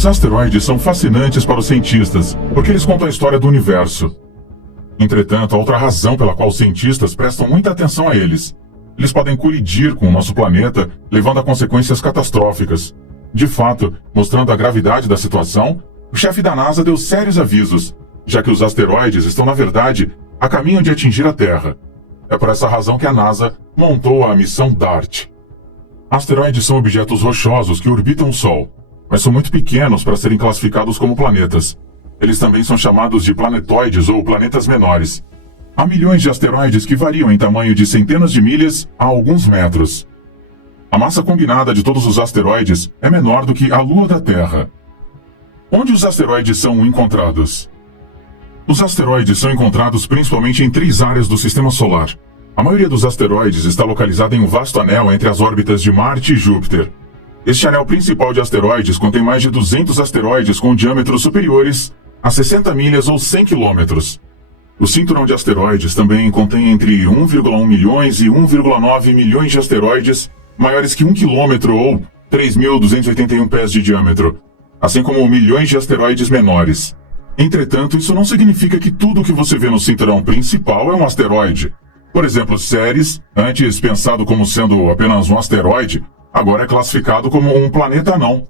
Os asteroides são fascinantes para os cientistas, porque eles contam a história do universo. Entretanto, há outra razão pela qual os cientistas prestam muita atenção a eles. Eles podem colidir com o nosso planeta, levando a consequências catastróficas. De fato, mostrando a gravidade da situação, o chefe da NASA deu sérios avisos, já que os asteroides estão, na verdade, a caminho de atingir a Terra. É por essa razão que a NASA montou a missão DART. Asteroides são objetos rochosos que orbitam o Sol, mas são muito pequenos para serem classificados como planetas. Eles também são chamados de planetoides ou planetas menores. Há milhões de asteroides que variam em tamanho de centenas de milhas a alguns metros. A massa combinada de todos os asteroides é menor do que a Lua da Terra. Onde os asteroides são encontrados? Os asteroides são encontrados principalmente em 3 áreas do Sistema Solar. A maioria dos asteroides está localizada em um vasto anel entre as órbitas de Marte e Júpiter. Este anel principal de asteroides contém mais de 200 asteroides com diâmetros superiores a 60 milhas ou 100 quilômetros. O cinturão de asteroides também contém entre 1,1 milhões e 1,9 milhões de asteroides maiores que 1 quilômetro ou 3.281 pés de diâmetro, assim como milhões de asteroides menores. Entretanto, isso não significa que tudo o que você vê no cinturão principal é um asteroide. Por exemplo, Ceres, antes pensado como sendo apenas um asteroide, agora é classificado como um planeta anão.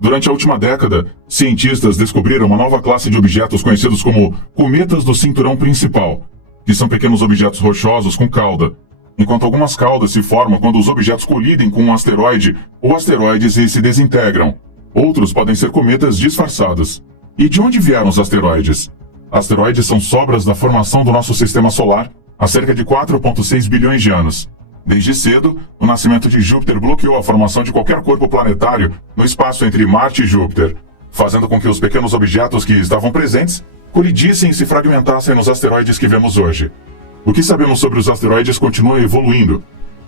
Durante a última década, cientistas descobriram uma nova classe de objetos conhecidos como cometas do cinturão principal, que são pequenos objetos rochosos com cauda, enquanto algumas caudas se formam quando os objetos colidem com um asteroide ou asteroides e se desintegram. Outros podem ser cometas disfarçados. E de onde vieram os asteroides? Asteroides são sobras da formação do nosso sistema solar há cerca de 4,6 bilhões de anos. Desde cedo, o nascimento de Júpiter bloqueou a formação de qualquer corpo planetário no espaço entre Marte e Júpiter, fazendo com que os pequenos objetos que estavam presentes colidissem e se fragmentassem nos asteroides que vemos hoje. O que sabemos sobre os asteroides continua evoluindo.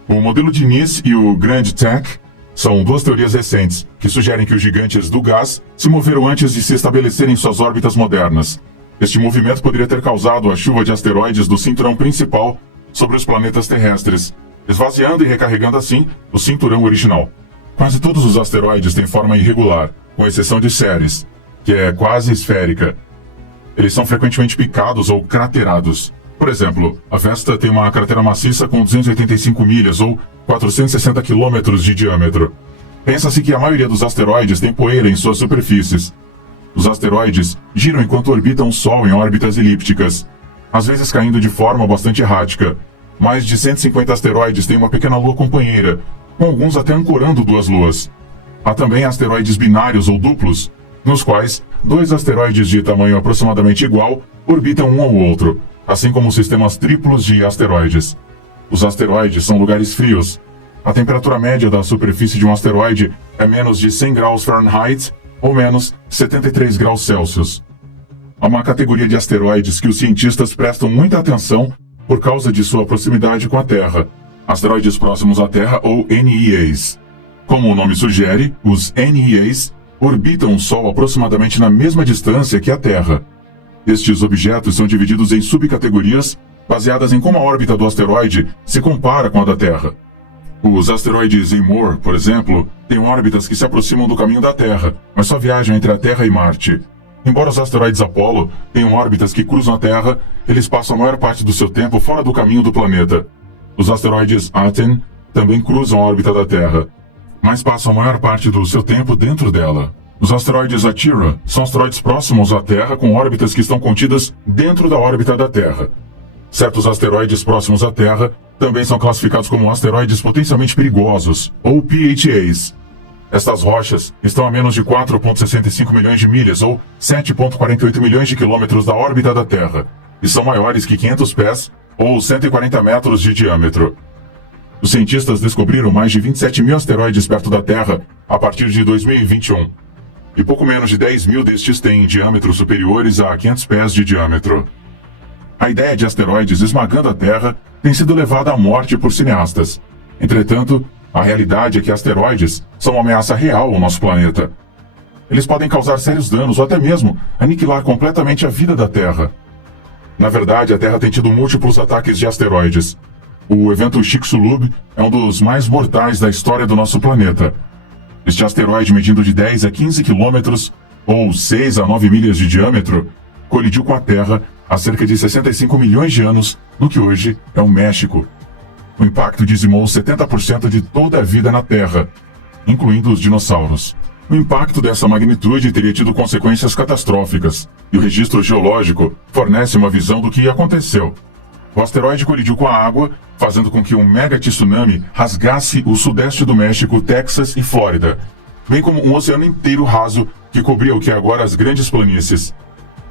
O modelo de Nice e o Grand Tech são 2 teorias recentes que sugerem que os gigantes do gás se moveram antes de se estabelecerem em suas órbitas modernas. Este movimento poderia ter causado a chuva de asteroides do cinturão principal sobre os planetas terrestres, esvaziando e recarregando assim o cinturão original. Quase todos os asteroides têm forma irregular, com exceção de Ceres, que é quase esférica. Eles são frequentemente picados ou craterados. Por exemplo, a Vesta tem uma cratera maciça com 285 milhas ou 460 quilômetros de diâmetro. Pensa-se que a maioria dos asteroides tem poeira em suas superfícies. Os asteroides giram enquanto orbitam o Sol em órbitas elípticas, às vezes caindo de forma bastante errática. Mais de 150 asteroides têm uma pequena lua companheira, com alguns até ancorando 2 luas. Há também asteroides binários ou duplos, nos quais 2 asteroides de tamanho aproximadamente igual orbitam um ao outro, assim como sistemas triplos de asteroides. Os asteroides são lugares frios. A temperatura média da superfície de um asteroide é menos de 100 graus Fahrenheit ou menos 73 graus Celsius. Há uma categoria de asteroides que os cientistas prestam muita atenção por causa de sua proximidade com a Terra, asteroides próximos à Terra ou NEAs. Como o nome sugere, os NEAs orbitam o Sol aproximadamente na mesma distância que a Terra. Estes objetos são divididos em subcategorias baseadas em como a órbita do asteroide se compara com a da Terra. Os asteroides Amor, por exemplo, têm órbitas que se aproximam do caminho da Terra, mas só viajam entre a Terra e Marte. Embora os asteroides Apollo tenham órbitas que cruzam a Terra, eles passam a maior parte do seu tempo fora do caminho do planeta. Os asteroides Aten também cruzam a órbita da Terra, mas passam a maior parte do seu tempo dentro dela. Os asteroides Atira são asteroides próximos à Terra com órbitas que estão contidas dentro da órbita da Terra. Certos asteroides próximos à Terra também são classificados como asteroides potencialmente perigosos, ou PHAs. Estas rochas estão a menos de 4,65 milhões de milhas, ou 7,48 milhões de quilômetros da órbita da Terra, e são maiores que 500 pés, ou 140 metros de diâmetro. Os cientistas descobriram mais de 27 mil asteroides perto da Terra a partir de 2021, e pouco menos de 10 mil destes têm diâmetros superiores a 500 pés de diâmetro. A ideia de asteroides esmagando a Terra tem sido levada à morte por cineastas. Entretanto, a realidade é que asteroides são uma ameaça real ao nosso planeta. Eles podem causar sérios danos ou até mesmo aniquilar completamente a vida da Terra. Na verdade, a Terra tem tido múltiplos ataques de asteroides. O evento Chicxulub é um dos mais mortais da história do nosso planeta. Este asteroide, medindo de 10 a 15 quilômetros, ou 6 a 9 milhas de diâmetro, colidiu com a Terra há cerca de 65 milhões de anos no que hoje é o México. O impacto dizimou 70% de toda a vida na Terra, incluindo os dinossauros. O impacto dessa magnitude teria tido consequências catastróficas, e o registro geológico fornece uma visão do que aconteceu. O asteroide colidiu com a água, fazendo com que um mega tsunami rasgasse o sudeste do México, Texas e Flórida, bem como um oceano inteiro raso que cobria o que é agora as grandes planícies.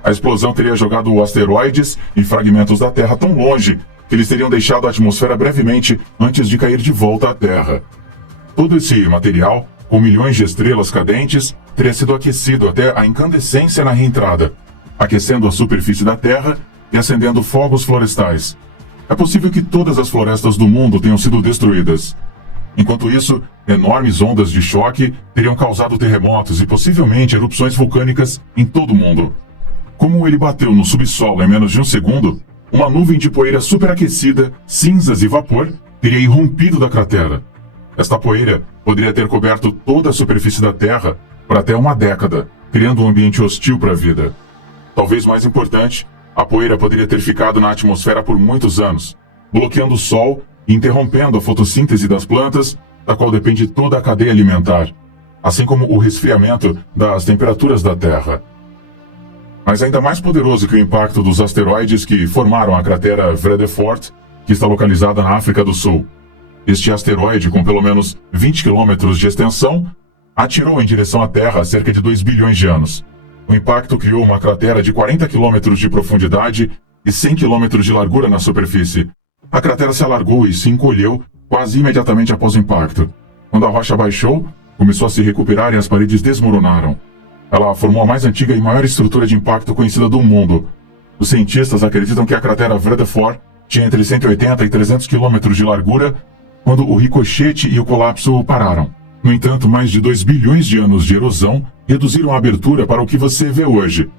A explosão teria jogado asteroides e fragmentos da Terra tão longe que eles teriam deixado a atmosfera brevemente antes de cair de volta à Terra. Todo esse material, com milhões de estrelas cadentes, teria sido aquecido até a incandescência na reentrada, aquecendo a superfície da Terra e acendendo fogos florestais. É possível que todas as florestas do mundo tenham sido destruídas. Enquanto isso, enormes ondas de choque teriam causado terremotos e possivelmente erupções vulcânicas em todo o mundo. Como ele bateu no subsolo em menos de um segundo, uma nuvem de poeira superaquecida, cinzas e vapor teria irrompido da cratera. Esta poeira poderia ter coberto toda a superfície da Terra por até uma década, criando um ambiente hostil para a vida. Talvez mais importante, a poeira poderia ter ficado na atmosfera por muitos anos, bloqueando o Sol e interrompendo a fotossíntese das plantas, da qual depende toda a cadeia alimentar, assim como o resfriamento das temperaturas da Terra. Mas ainda mais poderoso que o impacto dos asteroides que formaram a cratera Vredefort, que está localizada na África do Sul. Este asteroide, com pelo menos 20 quilômetros de extensão, atirou em direção à Terra há cerca de 2 bilhões de anos. O impacto criou uma cratera de 40 quilômetros de profundidade e 100 quilômetros de largura na superfície. A cratera se alargou e se encolheu quase imediatamente após o impacto. Quando a rocha baixou, começou a se recuperar e as paredes desmoronaram. Ela formou a mais antiga e maior estrutura de impacto conhecida do mundo. Os cientistas acreditam que a cratera Vredefort tinha entre 180 e 300 quilômetros de largura quando o ricochete e o colapso pararam. No entanto, mais de 2 bilhões de anos de erosão reduziram a abertura para o que você vê hoje.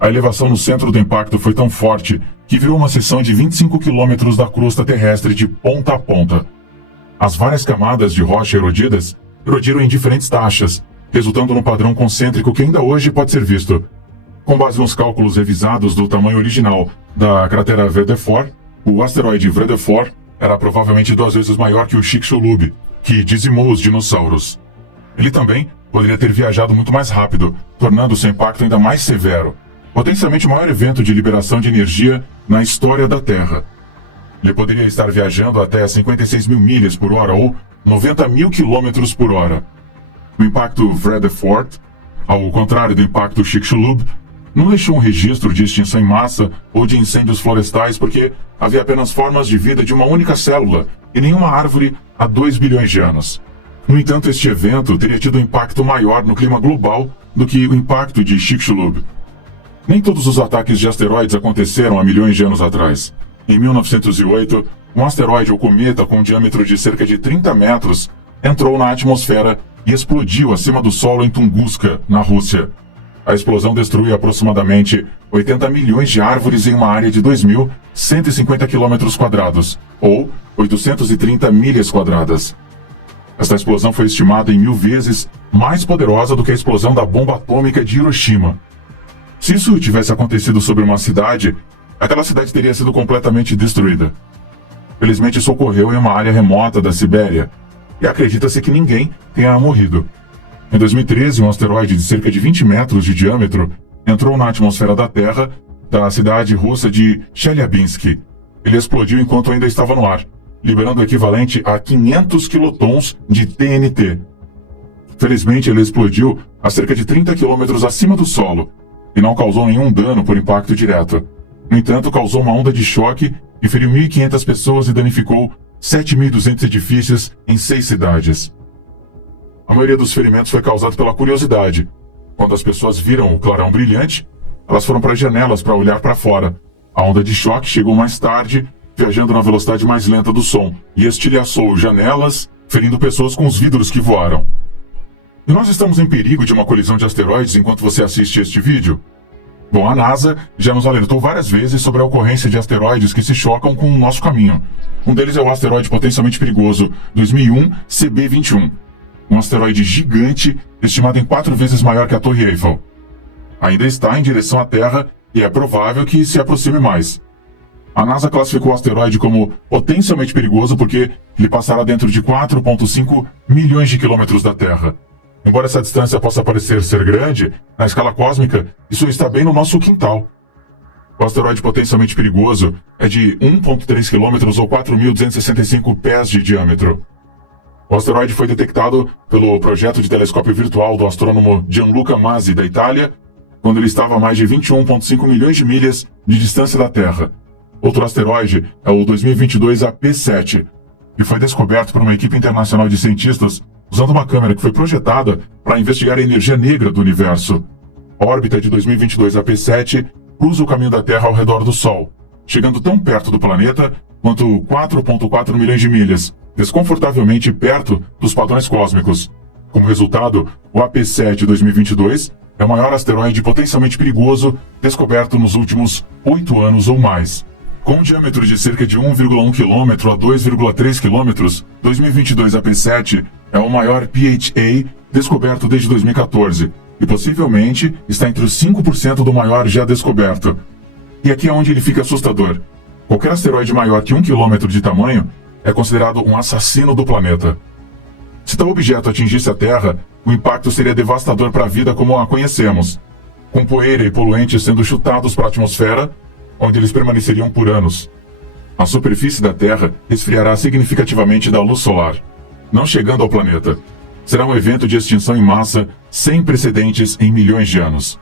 A elevação no centro do impacto foi tão forte que virou uma seção de 25 quilômetros da crosta terrestre de ponta a ponta. As várias camadas de rocha erodiram em diferentes taxas, resultando num padrão concêntrico que ainda hoje pode ser visto. Com base nos cálculos revisados do tamanho original da cratera Vredefort, o asteroide Vredefort era provavelmente 2 vezes maior que o Chicxulub, que dizimou os dinossauros. Ele também poderia ter viajado muito mais rápido, tornando seu impacto ainda mais severo, potencialmente o maior evento de liberação de energia na história da Terra. Ele poderia estar viajando até 56 mil milhas por hora ou 90 mil quilômetros por hora. O impacto Vredefort, ao contrário do impacto Chicxulub, não deixou um registro de extinção em massa ou de incêndios florestais porque havia apenas formas de vida de uma única célula e nenhuma árvore há 2 bilhões de anos. No entanto, este evento teria tido um impacto maior no clima global do que o impacto de Chicxulub. Nem todos os ataques de asteroides aconteceram há milhões de anos atrás. Em 1908, um asteroide ou cometa com um diâmetro de cerca de 30 metros entrou na atmosfera e explodiu acima do solo em Tunguska, na Rússia. A explosão destruiu aproximadamente 80 milhões de árvores em uma área de 2.150 km², ou 830 milhas quadradas. Esta explosão foi estimada em 1000 vezes mais poderosa do que a explosão da bomba atômica de Hiroshima. Se isso tivesse acontecido sobre uma cidade, aquela cidade teria sido completamente destruída. Felizmente, isso ocorreu em uma área remota da Sibéria, e acredita-se que ninguém tenha morrido. Em 2013, um asteroide de cerca de 20 metros de diâmetro entrou na atmosfera da Terra da cidade russa de Chelyabinsk. Ele explodiu enquanto ainda estava no ar, liberando o equivalente a 500 quilotons de TNT. Felizmente, ele explodiu a cerca de 30 quilômetros acima do solo e não causou nenhum dano por impacto direto. No entanto, causou uma onda de choque e feriu 1.500 pessoas e danificou 7.200 edifícios em 6 cidades. A maioria dos ferimentos foi causado pela curiosidade. Quando as pessoas viram o clarão brilhante, elas foram para as janelas para olhar para fora. A onda de choque chegou mais tarde, viajando na velocidade mais lenta do som, e estilhaçou janelas, ferindo pessoas com os vidros que voaram. E nós estamos em perigo de uma colisão de asteroides enquanto você assiste este vídeo? Bom, a NASA já nos alertou várias vezes sobre a ocorrência de asteroides que se chocam com o nosso caminho. Um deles é o asteroide potencialmente perigoso 2001 CB21. Um asteroide gigante, estimado em 4 vezes maior que a Torre Eiffel. ainda está em direção à Terra e é provável que se aproxime mais. A NASA classificou o asteroide como potencialmente perigoso porque ele passará dentro de 4,5 milhões de quilômetros da Terra. Embora essa distância possa parecer ser grande, na escala cósmica, isso está bem no nosso quintal. O asteroide potencialmente perigoso é de 1,3 km ou 4.265 pés de diâmetro. O asteroide foi detectado pelo projeto de telescópio virtual do astrônomo Gianluca Masi, da Itália, quando ele estava a mais de 21,5 milhões de milhas de distância da Terra. Outro asteroide é o 2022 AP7, que foi descoberto por uma equipe internacional de cientistas usando uma câmera que foi projetada para investigar a energia negra do universo. A órbita de 2022 AP7 cruza o caminho da Terra ao redor do Sol, chegando tão perto do planeta quanto 4,4 milhões de milhas, desconfortavelmente perto dos padrões cósmicos. Como resultado, o AP7 2022 é o maior asteroide potencialmente perigoso descoberto nos últimos 8 anos ou mais. Com um diâmetro de cerca de 1,1 km a 2,3 km, 2022 AP7 é o maior PHA descoberto desde 2014 e possivelmente está entre os 5% do maior já descoberto. E aqui é onde ele fica assustador. Qualquer asteroide maior que 1 km de tamanho é considerado um assassino do planeta. Se tal objeto atingisse a Terra, o impacto seria devastador para a vida como a conhecemos, com poeira e poluentes sendo chutados para a atmosfera, onde eles permaneceriam por anos. A superfície da Terra esfriará significativamente da luz solar, não chegando ao planeta. Será um evento de extinção em massa sem precedentes em milhões de anos.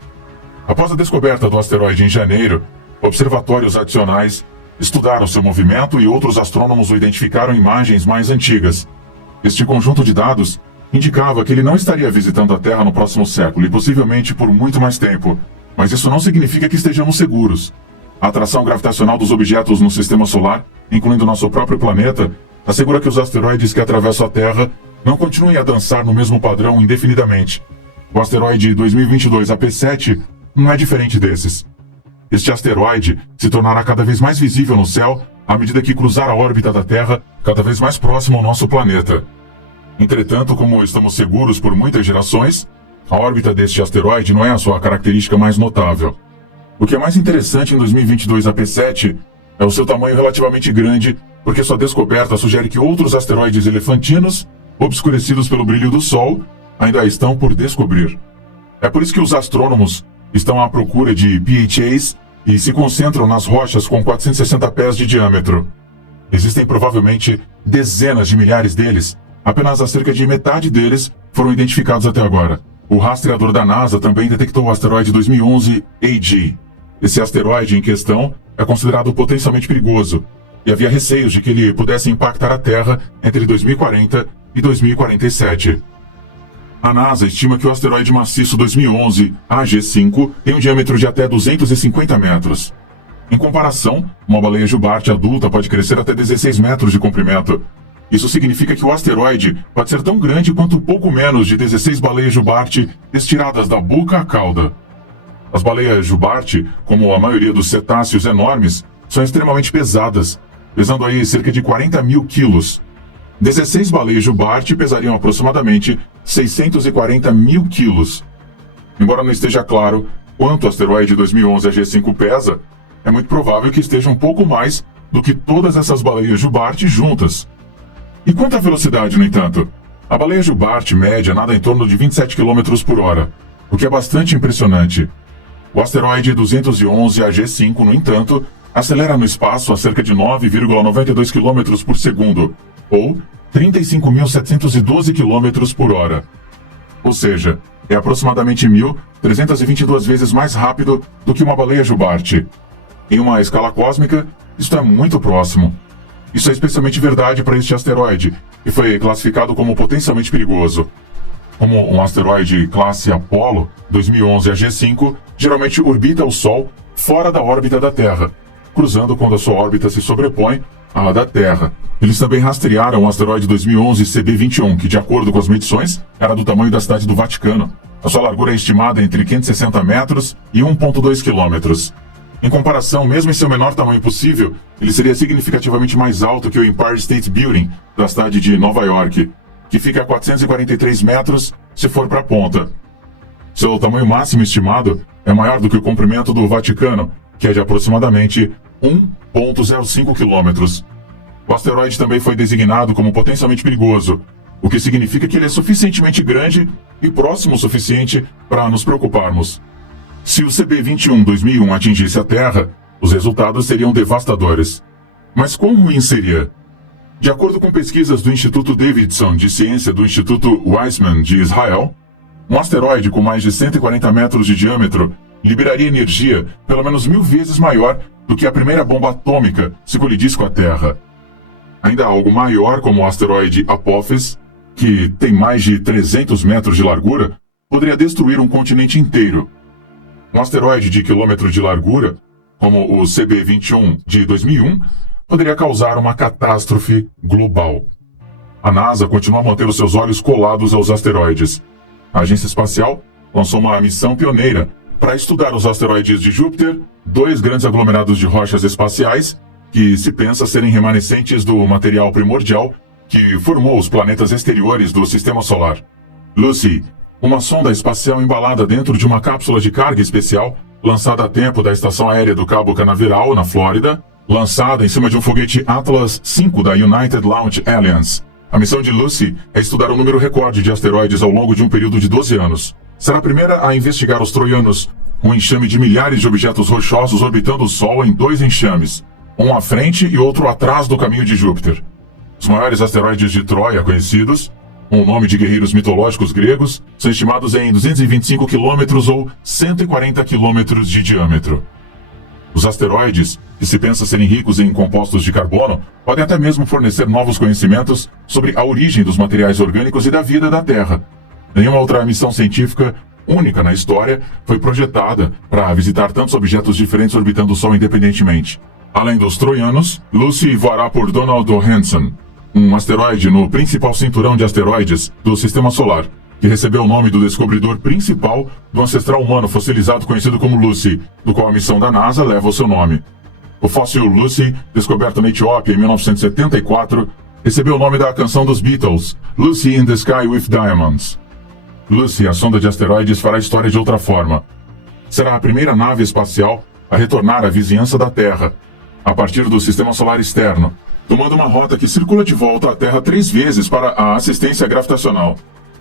Após a descoberta do asteroide em janeiro, observatórios adicionais estudaram seu movimento e outros astrônomos o identificaram em imagens mais antigas. Este conjunto de dados indicava que ele não estaria visitando a Terra no próximo século e possivelmente por muito mais tempo, mas isso não significa que estejamos seguros. A atração gravitacional dos objetos no sistema solar, incluindo nosso próprio planeta, assegura que os asteroides que atravessam a Terra não continuem a dançar no mesmo padrão indefinidamente. O asteroide 2022 AP7 não é diferente desses. Este asteroide se tornará cada vez mais visível no céu à medida que cruzar a órbita da Terra cada vez mais próximo ao nosso planeta. Entretanto, como estamos seguros por muitas gerações, a órbita deste asteroide não é a sua característica mais notável. O que é mais interessante em 2022 AP7 é o seu tamanho relativamente grande, porque sua descoberta sugere que outros asteroides elefantinos, obscurecidos pelo brilho do Sol, ainda estão por descobrir. É por isso que os astrônomos estão à procura de PHAs e se concentram nas rochas com 460 pés de diâmetro. Existem provavelmente dezenas de milhares deles, apenas a cerca de metade deles foram identificados até agora. O rastreador da NASA também detectou o asteroide 2011 AG. Esse asteroide em questão é considerado potencialmente perigoso, e havia receios de que ele pudesse impactar a Terra entre 2040 e 2047. A NASA estima que o asteroide maciço 2011 AG5 tem um diâmetro de até 250 metros. Em comparação, uma baleia jubarte adulta pode crescer até 16 metros de comprimento. Isso significa que o asteroide pode ser tão grande quanto pouco menos de 16 baleias jubarte estiradas da boca à cauda. As baleias jubarte, como a maioria dos cetáceos enormes, são extremamente pesadas, pesando aí cerca de 40 mil quilos. 16 baleias jubarte pesariam aproximadamente 640 mil quilos. Embora não esteja claro quanto o asteroide 2011 AG5 pesa, é muito provável que esteja um pouco mais do que todas essas baleias jubarte juntas. E quanto à velocidade, no entanto? A baleia jubarte média nada em torno de 27 km por hora, o que é bastante impressionante. O asteroide 211 AG5, no entanto, acelera no espaço a cerca de 9,92 km por segundo, ou 35.712 km por hora. Ou seja, é aproximadamente 1.322 vezes mais rápido do que uma baleia jubarte. Em uma escala cósmica, isto é muito próximo. Isso é especialmente verdade para este asteroide, que foi classificado como potencialmente perigoso. Como um asteroide classe Apollo 2011 AG5 geralmente orbita o Sol fora da órbita da Terra, cruzando quando a sua órbita se sobrepõe à da Terra. Eles também rastrearam o asteroide 2011 CB21, que, de acordo com as medições, era do tamanho da cidade do Vaticano. A sua largura é estimada entre 560 metros e 1,2 quilômetros. Em comparação, mesmo em seu menor tamanho possível, ele seria significativamente mais alto que o Empire State Building, da cidade de Nova York, que fica a 443 metros se for para a ponta. Seu tamanho máximo estimado é maior do que o comprimento do Vaticano, que é de aproximadamente 1,05 quilômetros. O asteroide também foi designado como potencialmente perigoso, o que significa que ele é suficientemente grande e próximo o suficiente para nos preocuparmos. Se o CB21-2001 atingisse a Terra, os resultados seriam devastadores. Mas quão ruim seria? De acordo com pesquisas do Instituto Davidson de Ciência do Instituto Weizmann de Israel, um asteroide com mais de 140 metros de diâmetro liberaria energia pelo menos 1000 vezes maior do que a primeira bomba atômica se colidisse com a Terra. Ainda há algo maior, como o asteroide Apophis, que tem mais de 300 metros de largura, poderia destruir um continente inteiro. Um asteroide de quilômetro de largura, como o CB21 de 2001, poderia causar uma catástrofe global. A NASA continua a manter os seus olhos colados aos asteroides. A Agência Espacial lançou uma missão pioneira para estudar os asteroides de Júpiter, 2 grandes aglomerados de rochas espaciais, que se pensa serem remanescentes do material primordial que formou os planetas exteriores do Sistema Solar. Lucy, uma sonda espacial embalada dentro de uma cápsula de carga especial, lançada a tempo da Estação Aérea do Cabo Canaveral, na Flórida, lançada em cima de um foguete Atlas V da United Launch Alliance. A missão de Lucy é estudar o número recorde de asteroides ao longo de um período de 12 anos. Será a primeira a investigar os troianos, um enxame de milhares de objetos rochosos orbitando o Sol em 2 enxames, um à frente e outro atrás do caminho de Júpiter. Os maiores asteroides de Troia conhecidos, um nome de guerreiros mitológicos gregos, são estimados em 225 quilômetros ou 140 quilômetros de diâmetro. Os asteroides, que se pensa serem ricos em compostos de carbono, podem até mesmo fornecer novos conhecimentos sobre a origem dos materiais orgânicos e da vida da Terra. Nenhuma outra missão científica única na história foi projetada para visitar tantos objetos diferentes orbitando o Sol independentemente. Além dos troianos, Lucy voará por Donald Johanson, um asteroide no principal cinturão de asteroides do Sistema Solar, que recebeu o nome do descobridor principal do ancestral humano fossilizado conhecido como Lucy, do qual a missão da NASA leva o seu nome. O fóssil Lucy, descoberto na Etiópia em 1974, recebeu o nome da canção dos Beatles, Lucy in the Sky with Diamonds. Lucy, a sonda de asteroides, fará história de outra forma. Será a primeira nave espacial a retornar à vizinhança da Terra, a partir do Sistema Solar externo, tomando uma rota que circula de volta à Terra 3 vezes para a assistência gravitacional.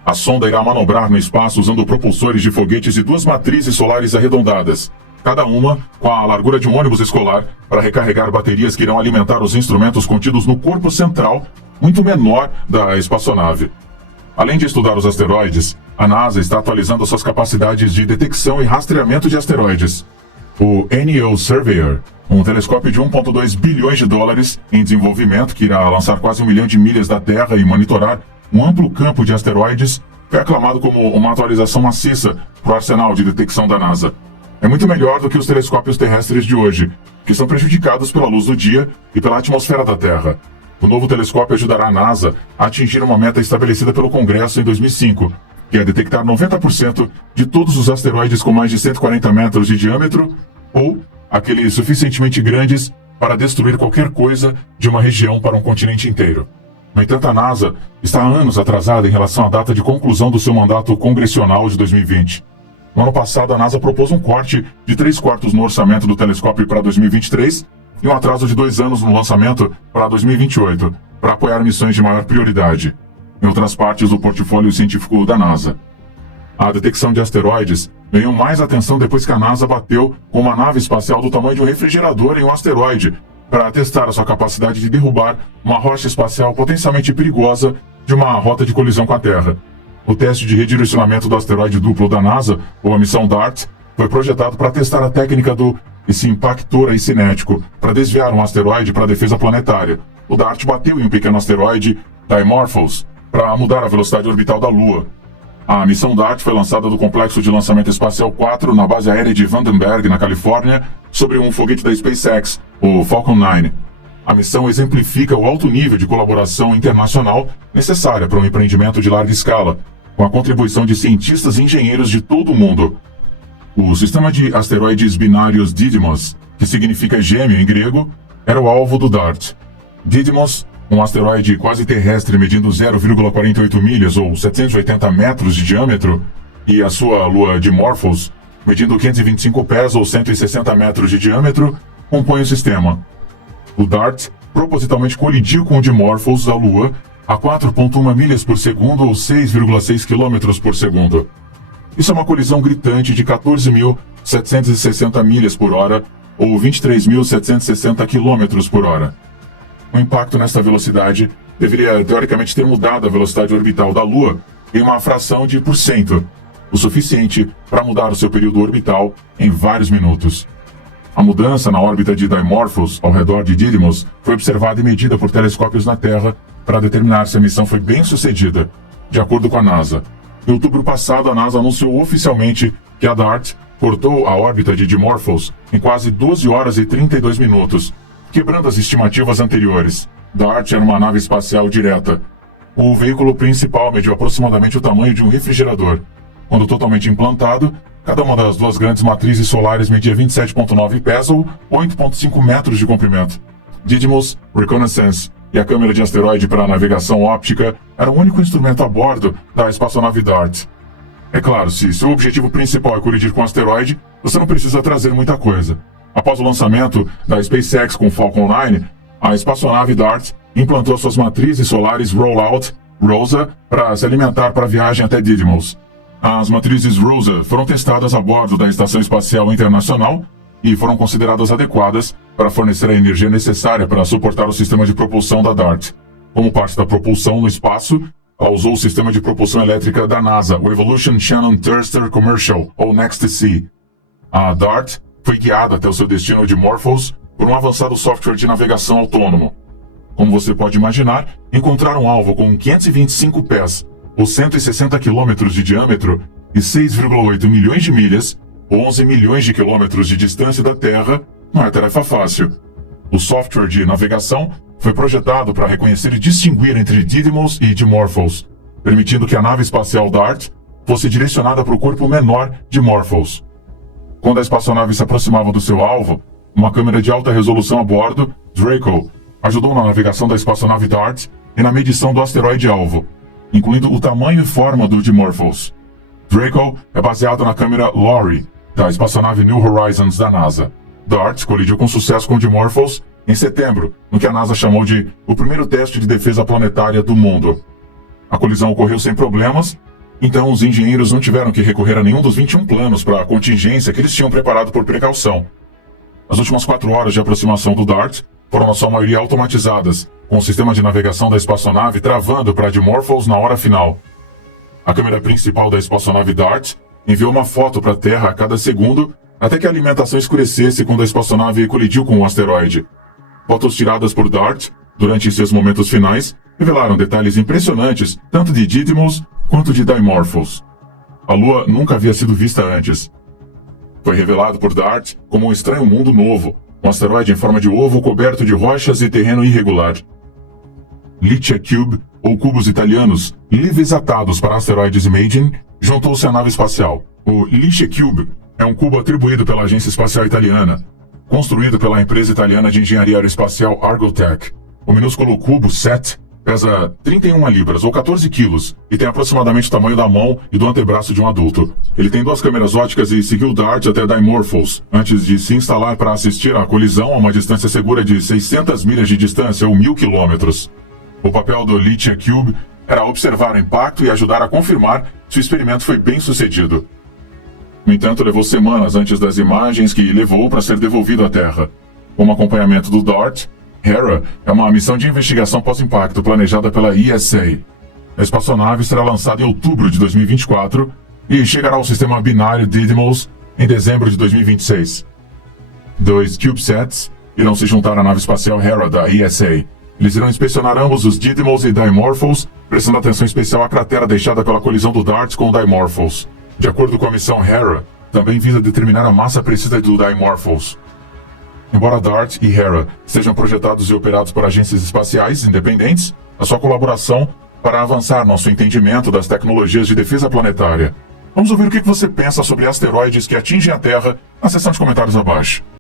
A sonda irá manobrar no espaço usando propulsores de foguetes e 2 matrizes solares arredondadas, cada uma com a largura de um ônibus escolar, para recarregar baterias que irão alimentar os instrumentos contidos no corpo central, muito menor da espaçonave. Além de estudar os asteroides, a NASA está atualizando suas capacidades de detecção e rastreamento de asteroides. O NEO Surveyor, um telescópio de 1,2 bilhões de dólares em desenvolvimento que irá lançar quase 1 milhão de milhas da Terra e monitorar um amplo campo de asteroides, foi aclamado como uma atualização maciça para o arsenal de detecção da NASA. É muito melhor do que os telescópios terrestres de hoje, que são prejudicados pela luz do dia e pela atmosfera da Terra. O novo telescópio ajudará a NASA a atingir uma meta estabelecida pelo Congresso em 2005, que é detectar 90% de todos os asteroides com mais de 140 metros de diâmetro ou aqueles suficientemente grandes para destruir qualquer coisa de uma região para um continente inteiro. No entanto, a NASA está há anos atrasada em relação à data de conclusão do seu mandato congressional de 2020. No ano passado, a NASA propôs um corte de 3/4 no orçamento do telescópio para 2023 e um atraso de 2 anos no lançamento para 2028, para apoiar missões de maior prioridade em outras partes do portfólio científico da NASA. A detecção de asteroides ganhou mais atenção depois que a NASA bateu com uma nave espacial do tamanho de um refrigerador em um asteroide para testar a sua capacidade de derrubar uma rocha espacial potencialmente perigosa de uma rota de colisão com a Terra. O teste de redirecionamento do asteroide duplo da NASA, ou a missão DART, foi projetado para testar a técnica do impactor acinético para desviar um asteroide para a defesa planetária. O DART bateu em um pequeno asteroide, Dimorphos, para mudar a velocidade orbital da Lua. A missão DART foi lançada do Complexo de Lançamento Espacial 4 na base aérea de Vandenberg, na Califórnia, sobre um foguete da SpaceX, o Falcon 9. A missão exemplifica o alto nível de colaboração internacional necessária para um empreendimento de larga escala, com a contribuição de cientistas e engenheiros de todo o mundo. O sistema de asteroides binários Didymos, que significa gêmeo em grego, era o alvo do DART. Didymos, um asteroide quase terrestre medindo 0,48 milhas ou 780 metros de diâmetro, e a sua lua Dimorphos, medindo 525 pés ou 160 metros de diâmetro, compõem o sistema. O DART propositalmente colidiu com o Dimorphos da Lua a 4,1 milhas por segundo ou 6,6 km por segundo. Isso é uma colisão gritante de 14.760 milhas por hora ou 23.760 km por hora. O impacto nesta velocidade deveria teoricamente ter mudado a velocidade orbital da Lua em uma fração de %, o suficiente para mudar o seu período orbital em vários minutos. A mudança na órbita de Dimorphos ao redor de Didymos foi observada e medida por telescópios na Terra para determinar se a missão foi bem sucedida, de acordo com a NASA. Em outubro passado, a NASA anunciou oficialmente que a DART cortou a órbita de Dimorphos em quase 12 horas e 32 minutos, quebrando as estimativas anteriores. DART era uma nave espacial direta. O veículo principal mediu aproximadamente o tamanho de um refrigerador. Quando totalmente implantado, cada uma das duas grandes matrizes solares media 27,9 pés ou 8,5 metros de comprimento. Didymos, Reconnaissance e a câmera de asteroide para navegação óptica eram o único instrumento a bordo da espaçonave DART. É claro, se seu objetivo principal é colidir com o asteroide, você não precisa trazer muita coisa. Após o lançamento da SpaceX com Falcon 9, a espaçonave DART implantou suas matrizes solares Rollout, ROSA, para se alimentar para a viagem até Didymos. As matrizes ROSA foram testadas a bordo da Estação Espacial Internacional e foram consideradas adequadas para fornecer a energia necessária para suportar o sistema de propulsão da DART. Como parte da propulsão no espaço, ela usou o sistema de propulsão elétrica da NASA, o Evolution Shannon Thruster Commercial, ou NEXT-C. A DART foi guiada até o seu destino de Dimorphos por um avançado software de navegação autônomo. Como você pode imaginar, encontrar um alvo com 525 pés, ou 160 quilômetros de diâmetro, e 6,8 milhões de milhas, ou 11 milhões de quilômetros de distância da Terra, não é tarefa fácil. O software de navegação foi projetado para reconhecer e distinguir entre Didymos e Dimorphos, permitindo que a nave espacial DART fosse direcionada para o corpo menor de Dimorphos. Quando a espaçonave se aproximava do seu alvo, uma câmera de alta resolução a bordo, Draco, ajudou na navegação da espaçonave DART e na medição do asteroide-alvo, incluindo o tamanho e forma do Dimorphos. Draco é baseado na câmera LORRI, da espaçonave New Horizons da NASA. DART colidiu com sucesso com Dimorphos em setembro, no que a NASA chamou de o primeiro teste de defesa planetária do mundo. A colisão ocorreu sem problemas, então os engenheiros não tiveram que recorrer a nenhum dos 21 planos para a contingência que eles tinham preparado por precaução. As últimas 4 horas de aproximação do DART foram na sua maioria automatizadas, com o sistema de navegação da espaçonave travando para Dimorphos na hora final. A câmera principal da espaçonave DART enviou uma foto para a Terra a cada segundo até que a alimentação escurecesse quando a espaçonave colidiu com o asteroide. Fotos tiradas por DART durante seus momentos finais revelaram detalhes impressionantes tanto de Didymos quanto de Dimorphos. A Lua nunca havia sido vista antes. Foi revelado por DART como um estranho mundo novo, um asteroide em forma de ovo coberto de rochas e terreno irregular. Lichia Cube, ou cubos italianos, livres atados para asteroides Imaging, juntou-se à nave espacial. O Lichia Cube é um cubo atribuído pela Agência Espacial Italiana, construído pela empresa italiana de engenharia aeroespacial Argotec. O minúsculo cubo SET pesa 31 libras, ou 14 quilos, e tem aproximadamente o tamanho da mão e do antebraço de um adulto. Ele tem 2 câmeras óticas e seguiu DART até Dimorphos, antes de se instalar para assistir à colisão a uma distância segura de 600 milhas de distância, ou 1.000 quilômetros. O papel do Lichia Cube era observar o impacto e ajudar a confirmar se o experimento foi bem sucedido. No entanto, levou semanas antes das imagens que levou para ser devolvido à Terra. Como acompanhamento do DART, Hera é uma missão de investigação pós-impacto planejada pela ESA. A espaçonave será lançada em outubro de 2024 e chegará ao sistema binário Didymos em dezembro de 2026. 2 CubeSats irão se juntar à nave espacial Hera da ESA. Eles irão inspecionar ambos os Didymos e Dimorphos, prestando atenção especial à cratera deixada pela colisão do DART com o Dimorphos. De acordo com a missão Hera, também visa determinar a massa precisa do Dimorphos. Embora DART e Hera sejam projetados e operados por agências espaciais independentes, a sua colaboração para avançar nosso entendimento das tecnologias de defesa planetária. Vamos ouvir o que você pensa sobre asteroides que atingem a Terra na seção de comentários abaixo.